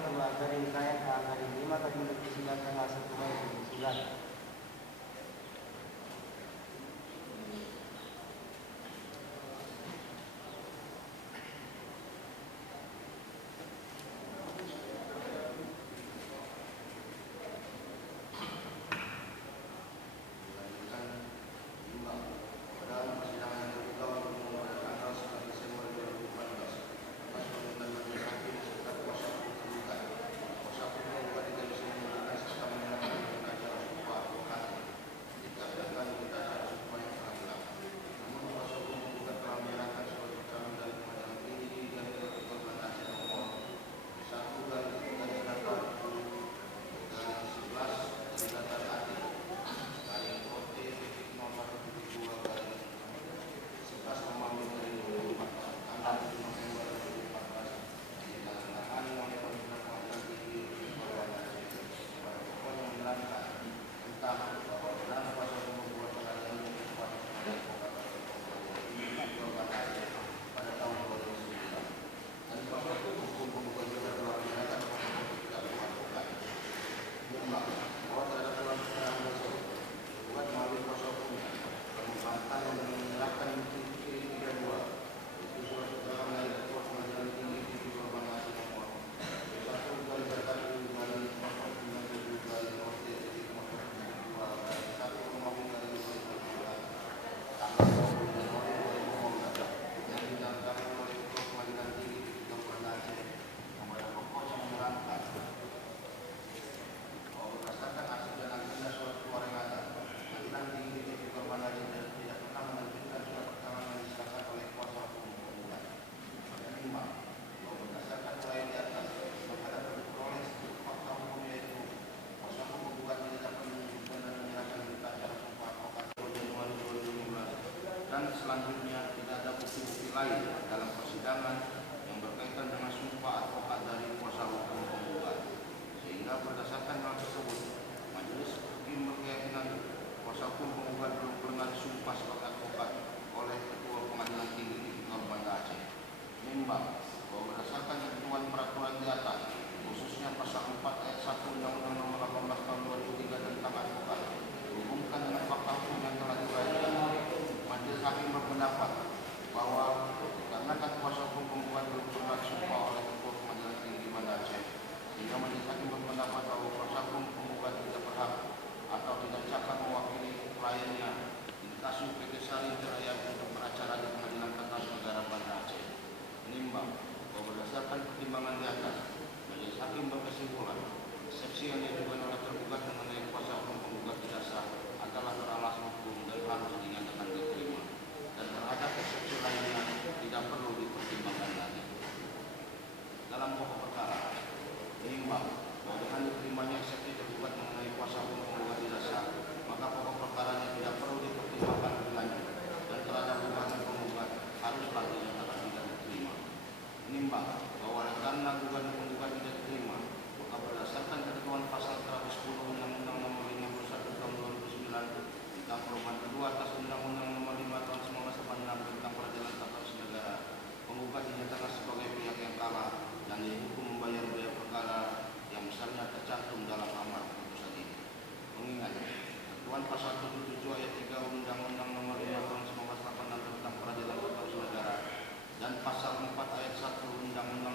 2 garing KNK garing 5 garing 2009 tanggal 1 Mei 2009. Selanjutnya tidak ada bukti-bukti lain dalam persidangan yang berkaitan dengan sumpah advokat dari kuasa hukum penggugat, sehingga berdasarkan hal tersebut majelis hakim berkeyakinan kuasa hukum penggugat belum pernah disumpah sebagai advokat oleh Ketua Pengadilan Tinggi Tipikor Banda Aceh. Menimbang bahwa berdasarkan ketentuan peraturan di atas, khususnya pasal 4 ayat 1 Undang-Undang Nomor 18 Tahun 2003 tentang advokat, dihubungkan dengan fakta hukum yang telah diuraikan, majelis hakim berpendapat bahwa karena kuasa hukum penggugat belum pernah disumpah oleh Ketua Pengadilan Tinggi Banda Aceh, sehingga majelis hakim berpendapat bahwa kuasa hukum penggugat tidak berhak atau tidak dapat mewakili kliennya di kasus PT Sari Jaya untuk beracara di Pengadilan Tata Usaha Negara Banda Aceh. Menimbang bahwa berdasarkan pertimbangan di atas, majelis hakim berkesimpulan eksepsi yang diajukan oleh tergugat mengenai kuasa hukum penggugat tidak sah adalah beralasan hukum dan harus dinyatakan diterima, dan terhadap eksepsi lainnya tidak perlu dipertimbangkan lagi. Dalam pokok perkara, menimbang bahwa dengan diterimanya eksepsi tergugat mengenai kuasa hukum penggugat tidak sah, maka pokok perkaranya tidak perlu dipertimbangkan lebih lanjut, dan terhadap gugatan penggugat haruslah dinyatakan tidak diterima. Menimbang bahwa karena gugatan penggugat tidak diterima, maka berdasarkan ketentuan pasal 110 Undang-Undang Nomor 51 Tahun 2009 tentang perubahan kedua atas Undang-Undang Nomor 5 Tahun 1986 tentang Peradilan Tata Usaha Negara, penggugat dinyatakan sebagai pihak yang kalah dan dihukum membayar biaya perkara yang misalnya tercantum dalam amar putusan ini. Mengingat ketentuan pasal 77 ayat 3 Undang-Undang Nomor 5 Tahun 1986 tentang Peradilan Tata Usaha Negara dan pasal 4 ayat 1 Undang-Undang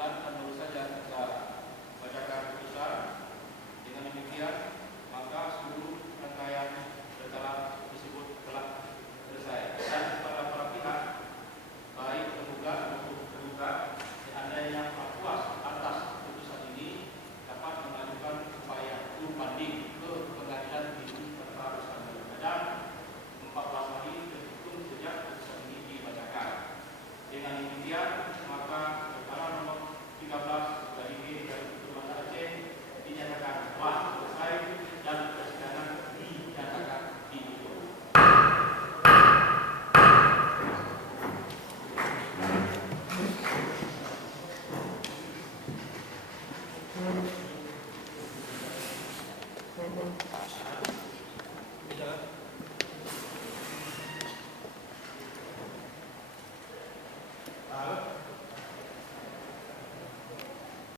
kesimpulan dan baru saja kita bacakan putusan. Dengan demikian maka seluruh rangkaian perkara tersebut telah selesai. Dan kepada para pihak baik tergugat maupun tergugat seandainya puas atas putusan ini dapat mengajukan upaya banding ke Pengadilan Tinggi Perkara Bersama Medan 14 hari terhitung sejak putusan ini dibacakan. Dengan demikian maka perkara nomor 13 dari Ketua Aceh dinyatakan telah selesai dan persidangan dinyatakan ditutup. Terima kasih.